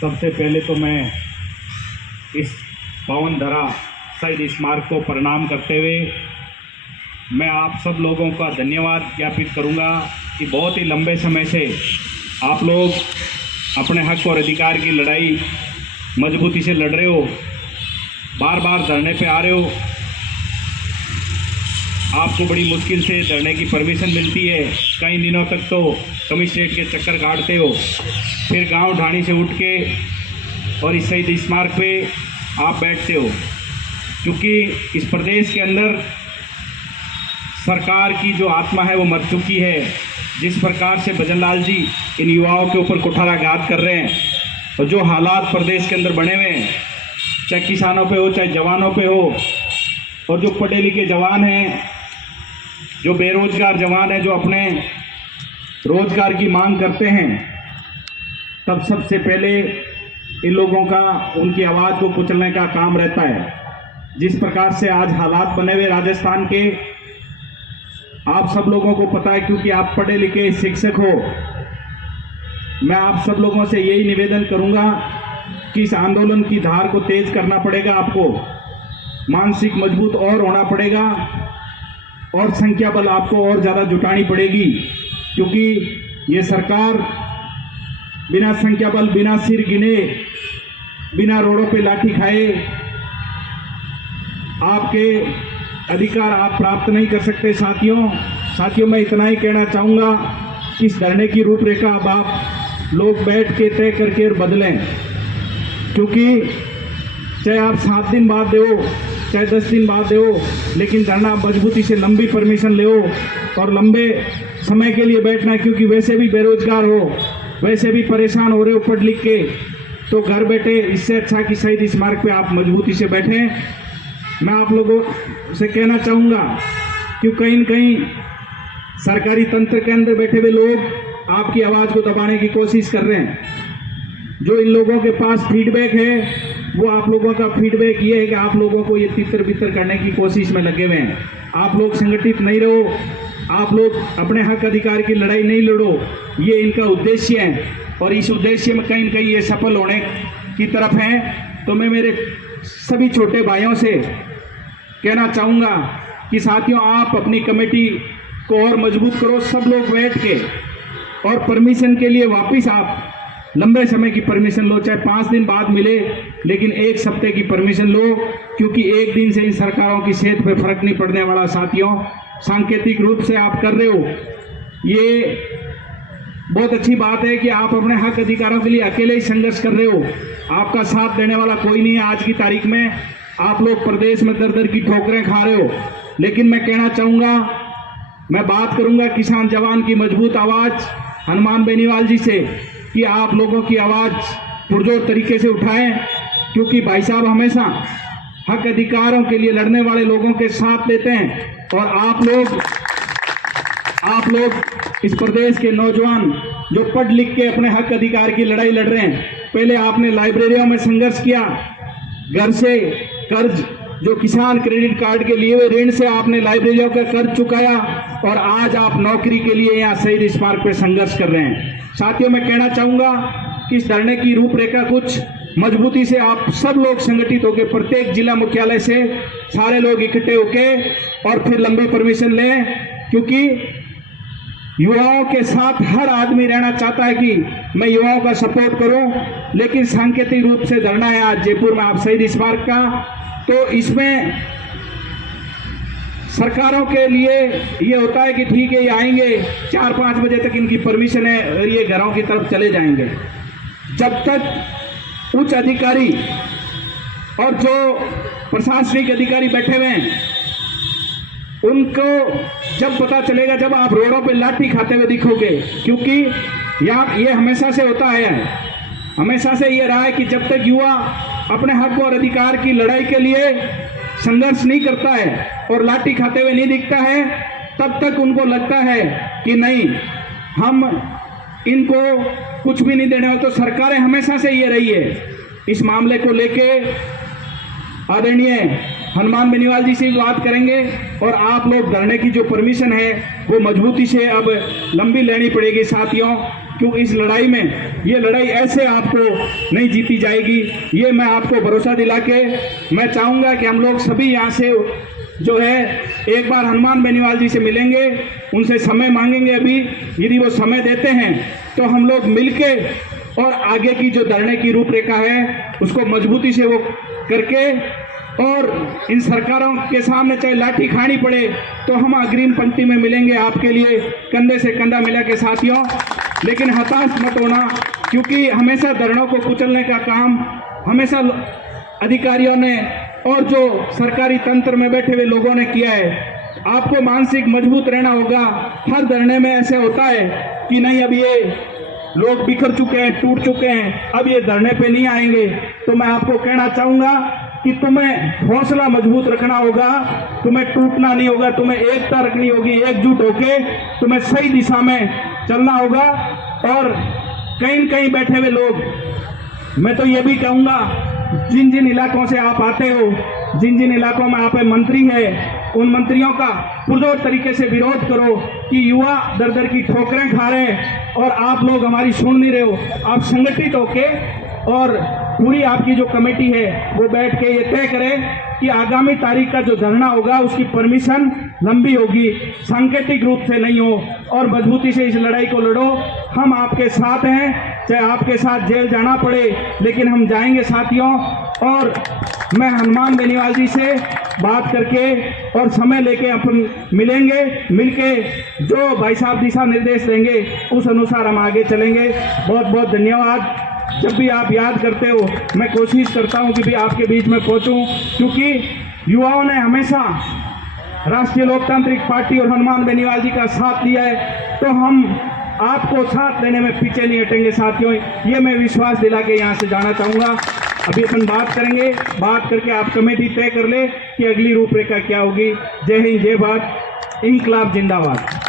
सबसे पहले तो मैं इस पावन धरा शहीद स्मारक को प्रणाम करते हुए मैं आप सब लोगों का धन्यवाद ज्ञापित करूंगा कि बहुत ही लंबे समय से आप लोग अपने हक और अधिकार की लड़ाई मजबूती से लड़ रहे हो, बार बार धरने पे आ रहे हो। आपको बड़ी मुश्किल से धरने की परमिशन मिलती है, कई दिनों तक तो कमिश्नरेट के चक्कर काटते हो, फिर गांव ढाणी से उठ के और इस शहीद स्मारक पे आप बैठते हो। क्योंकि इस प्रदेश के अंदर सरकार की जो आत्मा है वो मर चुकी है। जिस प्रकार से भजन लाल जी इन युवाओं के ऊपर कुठाराघात कर रहे हैं और जो हालात प्रदेश के अंदर बने हुए हैं, चाहे किसानों पे हो चाहे जवानों पे हो, और जो पढ़े लिखे जवान हैं, जो बेरोजगार जवान हैं, जो अपने रोजगार की मांग करते हैं, तब सबसे पहले इन लोगों का उनकी आवाज़ को कुचलने का काम रहता है। जिस प्रकार से आज हालात बने हुए राजस्थान के, आप सब लोगों को पता है क्योंकि आप पढ़े लिखे शिक्षक हो। मैं आप सब लोगों से यही निवेदन करूंगा कि इस आंदोलन की धार को तेज करना पड़ेगा, आपको मानसिक मजबूत और होना पड़ेगा और संख्या बल आपको और ज़्यादा जुटानी पड़ेगी। क्योंकि ये सरकार बिना संख्या बल, बिना सिर गिने, बिना रोडों पे लाठी खाए आपके अधिकार आप प्राप्त नहीं कर सकते। साथियों मैं इतना ही कहना चाहूँगा कि इस धरने की रूपरेखा अब आप लोग बैठ के तय करके बदलें। क्योंकि चाहे आप 7 दिन बाद दो, चाहे 10 दिन बाद दो, लेकिन धरना मजबूती से लंबी परमिशन ले और लंबे समय के लिए बैठना। क्योंकि वैसे भी बेरोजगार हो, वैसे भी परेशान हो रहे हो पढ़ लिख के, तो घर बैठे इससे अच्छा कि शहीद स्मारक पे आप मजबूती से बैठें। मैं आप लोगों से कहना चाहूँगा कि कहीं न कहीं सरकारी तंत्र के अंदर बैठे हुए लोग आपकी आवाज़ को दबाने की कोशिश कर रहे हैं। जो इन लोगों के पास फीडबैक है वो आप लोगों का फीडबैक ये है कि आप लोगों को ये तितर बितर करने की कोशिश में लगे हुए हैं। आप लोग संगठित नहीं रहो, आप लोग अपने हक अधिकार की लड़ाई नहीं लड़ो, ये इनका उद्देश्य है और इस उद्देश्य में कहीं न कहीं ये सफल होने की तरफ हैं। तो मैं मेरे सभी छोटे भाइयों से कहना चाहूँगा कि साथियों आप अपनी कमेटी को और मजबूत करो, सब लोग बैठ के, और परमिशन के लिए वापस आप लंबे समय की परमिशन लो, चाहे 5 दिन बाद मिले, लेकिन 1 हफ्ते की परमिशन लो। क्योंकि एक दिन से इन सरकारों की सेहत पे फर्क नहीं पड़ने वाला। साथियों सांकेतिक रूप से आप कर रहे हो, ये बहुत अच्छी बात है कि आप अपने हक अधिकारों के लिए अकेले ही संघर्ष कर रहे हो, आपका साथ देने वाला कोई नहीं है। आज की तारीख में आप लोग प्रदेश में दर दर की ठोकरें खा रहे हो। लेकिन मैं कहना चाहूँगा, मैं बात करूँगा किसान जवान की मजबूत आवाज़ हनुमान बेनीवाल जी से कि आप लोगों की आवाज़ पुरजोर तरीके से उठाएं। क्योंकि भाई साहब हमेशा हक अधिकारों के लिए लड़ने वाले लोगों के साथ देते हैं। और आप लोग इस प्रदेश के नौजवान जो पढ़ लिख के अपने हक अधिकार की लड़ाई लड़ रहे हैं, पहले आपने लाइब्रेरियों में संघर्ष किया, घर से कर्ज, जो किसान क्रेडिट कार्ड के लिए हुए ऋण से आपने लाइब्रेरियों का कर्ज चुकाया, और आज आप नौकरी के लिए यहाँ शहीद स्मारक पे संघर्ष कर रहे हैं। साथियों मैं कहना चाहूँगा कि इस धरने की रूपरेखा कुछ मजबूती से आप सब लोग संगठित होकर प्रत्येक जिला मुख्यालय से सारे लोग इकट्ठे होकर और फिर लंबी परमिशन लें। क्योंकि युवाओं के साथ हर आदमी रहना चाहता है कि मैं युवाओं का सपोर्ट करूं, लेकिन सांकेतिक रूप से धरना है आज जयपुर में आप शहीद स्मारक का, तो इसमें सरकारों के लिए ये होता है कि ठीक है ये आएंगे, 4-5 बजे तक इनकी परमिशन है और ये घरों की तरफ चले जाएंगे। जब तक उच्च अधिकारी और जो प्रशासनिक अधिकारी बैठे हुए हैं, उनको जब पता चलेगा जब आप रोडों पे लाठी खाते हुए दिखोगे। क्योंकि ये हमेशा से होता है, हमेशा से ये रहा है कि जब तक युवा अपने हक और अधिकार की लड़ाई के लिए संघर्ष नहीं करता है और लाठी खाते हुए नहीं दिखता है, तब तक उनको लगता है कि नहीं हम इनको कुछ भी नहीं देने वाले। तो सरकारें हमेशा से ये रही है। इस मामले को लेके आदरणीय हनुमान बेनीवाल जी से भी बात करेंगे और आप लोग धरने की जो परमिशन है वो मजबूती से अब लंबी लेनी पड़ेगी साथियों। क्यों इस लड़ाई में, ये लड़ाई ऐसे आपको नहीं जीती जाएगी। ये मैं आपको भरोसा दिला के मैं चाहूँगा कि हम लोग सभी यहाँ से जो है एक बार हनुमान बेनीवाल जी से मिलेंगे, उनसे समय मांगेंगे। अभी यदि वो समय देते हैं तो हम लोग मिलके और आगे की जो धरने की रूपरेखा है उसको मजबूती से वो करके, और इन सरकारों के सामने चाहे लाठी खानी पड़े तो हम अग्रिम पंक्ति में मिलेंगे आपके लिए, कंधे से कंधा मिला के साथियों। लेकिन हताश मत होना, क्योंकि हमेशा धरणों को कुचलने का काम हमेशा अधिकारियों ने और जो सरकारी तंत्र में बैठे हुए लोगों ने किया है। आपको मानसिक मजबूत रहना होगा। हर धरने में ऐसे होता है कि नहीं, अब ये लोग बिखर चुके हैं, टूट चुके हैं, अब ये धरने पे नहीं आएंगे। तो मैं आपको कहना चाहूँगा कि तुम्हें हौसला मजबूत रखना होगा, तुम्हें टूटना नहीं होगा, तुम्हें एकता रखनी होगी, एकजुट होके तुम्हें सही दिशा में चलना होगा। और कहीं कहीं बैठे हुए लोग, मैं तो ये भी कहूँगा, जिन जिन इलाकों से आप आते हो, जिन जिन इलाकों में आप मंत्री है, उन मंत्रियों का पुरजोर तरीके से विरोध करो कि युवा दर दर की ठोकरें खा रहे हैं और आप लोग हमारी सुन नहीं रहे हो। आप संगठित होके और पूरी आपकी जो कमेटी है वो बैठ के ये तय करे कि आगामी तारीख का जो धरना होगा उसकी परमिशन लंबी होगी, सांकेतिक रूप से नहीं हो, और मजबूती से इस लड़ाई को लड़ो। हम आपके साथ हैं, चाहे आपके साथ जेल जाना पड़े, लेकिन हम जाएंगे साथियों। और मैं हनुमान बेनीवाल जी से बात करके और समय लेके अपन मिलेंगे, मिलके जो भाई साहब दिशा निर्देश देंगे उस अनुसार हम आगे चलेंगे। बहुत बहुत धन्यवाद। जब भी आप याद करते हो मैं कोशिश करता हूं कि भी आपके बीच में पहुंचूं, क्योंकि युवाओं ने हमेशा राष्ट्रीय लोकतांत्रिक पार्टी और हनुमान बेनीवाल जी का साथ दिया है, तो हम आपको साथ देने में पीछे नहीं हटेंगे साथियों। ये मैं विश्वास दिला के यहाँ से जाना चाहूँगा। अभी अपन बात करेंगे, बात करके आप कमेटी तय कर ले कि अगली रूपरेखा क्या होगी। जय हिंद, जय भारत, इंकलाब जिंदाबाद।